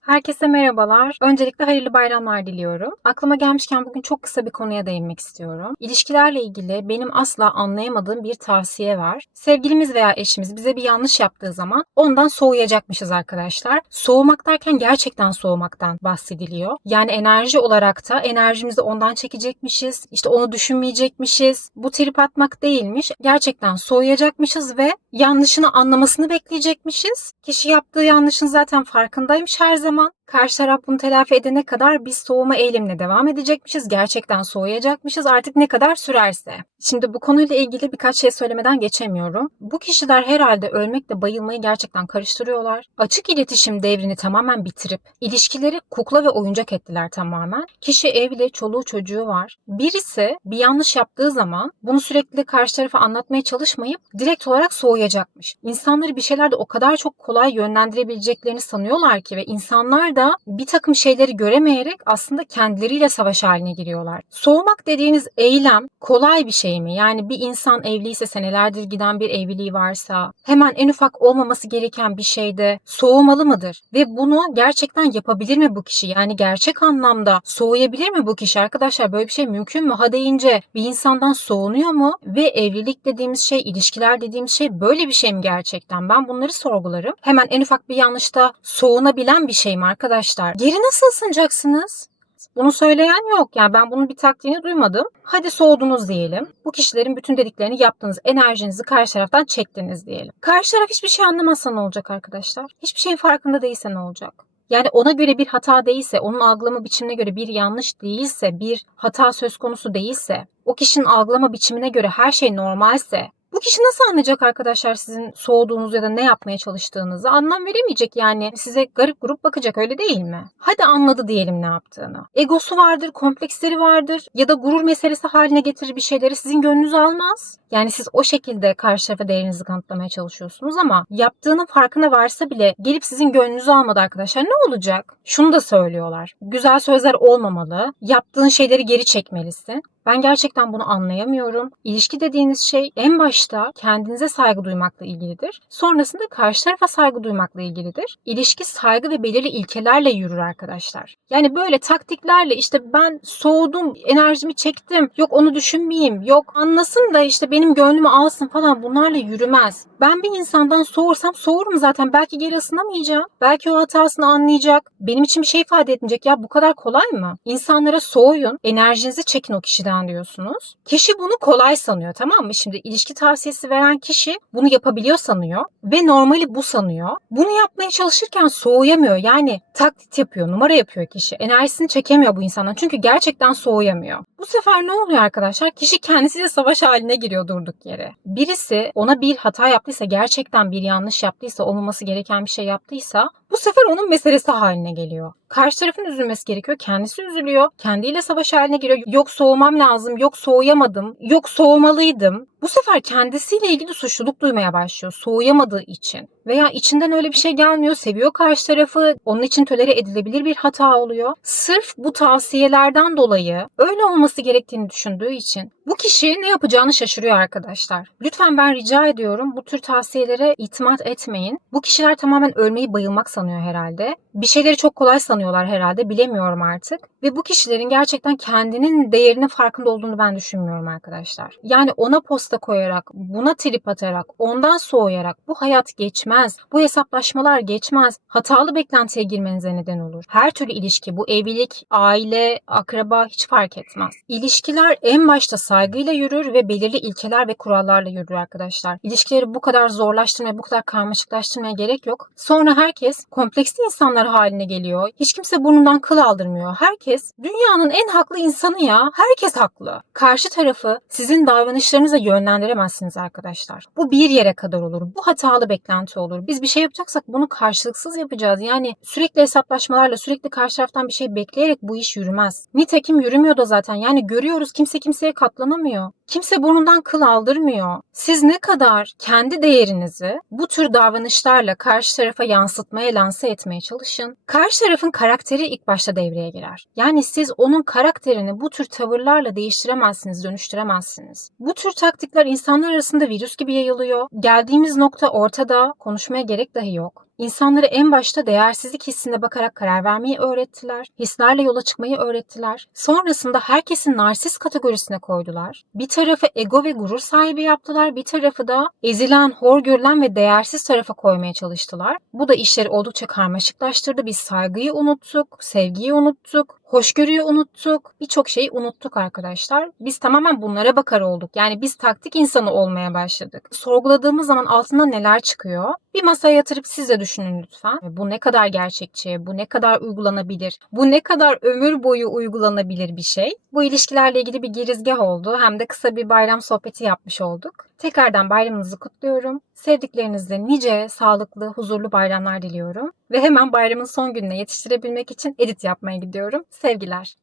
Herkese merhabalar. Öncelikle hayırlı bayramlar diliyorum. Aklıma gelmişken bugün çok kısa bir konuya değinmek istiyorum. İlişkilerle ilgili benim asla anlayamadığım bir tavsiye var. Sevgilimiz veya eşimiz bize bir yanlış yaptığı zaman ondan soğuyacakmışız arkadaşlar. Soğumak derken gerçekten soğumaktan bahsediliyor. Yani enerji olarak da enerjimizi ondan çekecekmişiz. İşte onu düşünmeyecekmişiz. Bu trip atmak değilmiş. Gerçekten soğuyacakmışız ve yanlışını anlamasını bekleyecekmişiz. Kişi yaptığı yanlışın zaten farkındaymış her zaman. Karşı taraf bunu telafi edene kadar biz soğuma eğilimine devam edecekmişiz. Gerçekten soğuyacakmışız artık ne kadar sürerse. Şimdi bu konuyla ilgili birkaç şey söylemeden geçemiyorum. Bu kişiler herhalde ölmekle bayılmayı gerçekten karıştırıyorlar. Açık iletişim devrini tamamen bitirip ilişkileri kukla ve oyuncak ettiler tamamen. Kişi evli, çoluğu çocuğu var. Birisi bir yanlış yaptığı zaman bunu sürekli karşı tarafa anlatmaya çalışmayıp direkt olarak soğuyacakmış. İnsanları bir şeylerde o kadar çok kolay yönlendirebileceklerini sanıyorlar ki ve insanlar da bir takım şeyleri göremeyerek aslında kendileriyle savaş haline giriyorlar. Soğumak dediğiniz eylem kolay bir şey mi? Yani bir insan evliyse, senelerdir giden bir evliliği varsa hemen en ufak olmaması gereken bir şeyde soğumalı mıdır? Ve bunu gerçekten yapabilir mi bu kişi? Yani gerçek anlamda soğuyabilir mi bu kişi? Arkadaşlar böyle bir şey mümkün mü? Ha deyince bir insandan soğunuyor mu? Ve evlilik dediğimiz şey, ilişkiler dediğimiz şey böyle bir şey mi gerçekten? Ben bunları sorgularım. Hemen en ufak bir yanlışta soğunabilen bir şey mi arkadaşlar? Geri nasıl ısınacaksınız? Bunu söyleyen yok. Yani ben bunun bir taktiğini duymadım. Hadi soğudunuz diyelim. Bu kişilerin bütün dediklerini yaptınız. Enerjinizi karşı taraftan çektiniz diyelim. Karşı taraf hiçbir şey anlamazsa ne olacak arkadaşlar? Hiçbir şeyin farkında değilse ne olacak? Yani ona göre bir hata değilse, onun algılama biçimine göre bir yanlış değilse, bir hata söz konusu değilse, o kişinin algılama biçimine göre her şey normalse, bu kişi nasıl anlayacak arkadaşlar sizin soğuduğunuzu ya da ne yapmaya çalıştığınızı? Anlam veremeyecek yani. Size garip grup bakacak öyle değil mi? Hadi anladı diyelim ne yaptığını. Egosu vardır, kompleksleri vardır ya da gurur meselesi haline getirir bir şeyleri sizin gönlünüzü almaz. Yani siz o şekilde karşı tarafa değerinizi kanıtlamaya çalışıyorsunuz ama yaptığının farkına varsa bile gelip sizin gönlünüzü almadı arkadaşlar. Ne olacak? Şunu da söylüyorlar. Güzel sözler olmamalı. Yaptığın şeyleri geri çekmelisin. Ben gerçekten bunu anlayamıyorum. İlişki dediğiniz şey en başta kendinize saygı duymakla ilgilidir. Sonrasında karşı tarafa saygı duymakla ilgilidir. İlişki saygı ve belirli ilkelerle yürür arkadaşlar. Yani böyle taktiklerle işte ben soğudum, enerjimi çektim, yok onu düşünmeyeyim, yok anlasın da işte benim gönlümü alsın falan bunlarla yürümez. Ben bir insandan soğursam soğurum zaten. Belki geri ısınamayacağım. Belki o hatasını anlayacak. Benim için bir şey ifade etmeyecek. Ya bu kadar kolay mı? İnsanlara soğuyun, enerjinizi çekin o kişiden diyorsunuz. Kişi bunu kolay sanıyor, tamam mı? Şimdi ilişki tavsiyesi veren kişi bunu yapabiliyor sanıyor ve normali bu sanıyor. Bunu yapmaya çalışırken soğuyamıyor. Yani taklit yapıyor, numara yapıyor kişi. Enerjisini çekemiyor bu insandan çünkü gerçekten soğuyamıyor. Bu sefer ne oluyor arkadaşlar? Kişi kendisiyle savaş haline giriyor durduk yere. Birisi ona bir hata yaptıysa, gerçekten bir yanlış yaptıysa, olmaması gereken bir şey yaptıysa bu sefer onun meselesi haline geliyor. Karşı tarafın üzülmesi gerekiyor. Kendisi üzülüyor. Kendiyle savaş haline giriyor. Yok soğumam lazım. Yok soğuyamadım. Yok soğumalıydım. Bu sefer kendisiyle ilgili suçluluk duymaya başlıyor. Soğuyamadığı için. Veya içinden öyle bir şey gelmiyor. Seviyor karşı tarafı. Onun için tolere edilebilir bir hata oluyor. Sırf bu tavsiyelerden dolayı öyle olması gerektiğini düşündüğü için bu kişi ne yapacağını şaşırıyor arkadaşlar. Lütfen ben rica ediyorum bu tür tavsiyelere itimat etmeyin. Bu kişiler tamamen ölmeyi bayılmak sanıyor herhalde. Bir şeyleri çok kolay sanıyorlar herhalde. Bilemiyorum artık. Ve bu kişilerin gerçekten kendinin değerinin farkında olduğunu ben düşünmüyorum arkadaşlar. Yani ona posta koyarak, buna trip atarak, ondan soğuyarak bu hayat geçmez. Bu hesaplaşmalar geçmez. Hatalı beklentiye girmenize neden olur. Her türlü ilişki, bu evlilik, aile, akraba hiç fark etmez. İlişkiler en başta saygıyla yürür ve belirli ilkeler ve kurallarla yürür arkadaşlar. İlişkileri bu kadar zorlaştırmaya, bu kadar karmaşıklaştırmaya gerek yok. Sonra herkes kompleksli insanlar haline geliyor. Hiç kimse burnundan kıl aldırmıyor. Herkes dünyanın en haklı insanı ya. Herkes haklı. Karşı tarafı sizin davranışlarınıza yönlendiremezsiniz arkadaşlar. Bu bir yere kadar olur. Bu hatalı beklenti olur. Biz bir şey yapacaksak bunu karşılıksız yapacağız. Yani sürekli hesaplaşmalarla, sürekli karşı taraftan bir şey bekleyerek bu iş yürümez. Nitekim yürümüyor da zaten. Yani görüyoruz kimse kimseye katlanamıyor. Kimse burnundan kıl aldırmıyor. Siz ne kadar kendi değerinizi bu tür davranışlarla karşı tarafa yansıtmaya, lanse etmeye çalışın. Karşı tarafın karakteri ilk başta devreye girer. Yani siz onun karakterini bu tür tavırlarla değiştiremezsiniz, dönüştüremezsiniz. Bu tür taktikler insanlar arasında virüs gibi yayılıyor. Geldiğimiz nokta ortada, konuşmaya gerek dahi yok. İnsanları en başta değersizlik hissine bakarak karar vermeyi öğrettiler. Hislerle yola çıkmayı öğrettiler. Sonrasında herkesi narsist kategorisine koydular. Bir tarafı ego ve gurur sahibi yaptılar. Bir tarafı da ezilen, hor görülen ve değersiz tarafa koymaya çalıştılar. Bu da işleri oldukça karmaşıklaştırdı. Biz saygıyı unuttuk, sevgiyi unuttuk, hoşgörüyü unuttuk, birçok şeyi unuttuk arkadaşlar. Biz tamamen bunlara bakar olduk. Yani biz taktik insanı olmaya başladık. Sorguladığımız zaman altında neler çıkıyor? Bir masaya yatırıp siz de düşünün lütfen. Bu ne kadar gerçekçi, bu ne kadar uygulanabilir, bu ne kadar ömür boyu uygulanabilir bir şey. Bu ilişkilerle ilgili bir girizgah oldu. Hem de kısa bir bayram sohbeti yapmış olduk. Tekrardan bayramınızı kutluyorum. Sevdiklerinizle nice, sağlıklı, huzurlu bayramlar diliyorum. Ve hemen bayramın son gününe yetiştirebilmek için edit yapmaya gidiyorum. Sevgiler.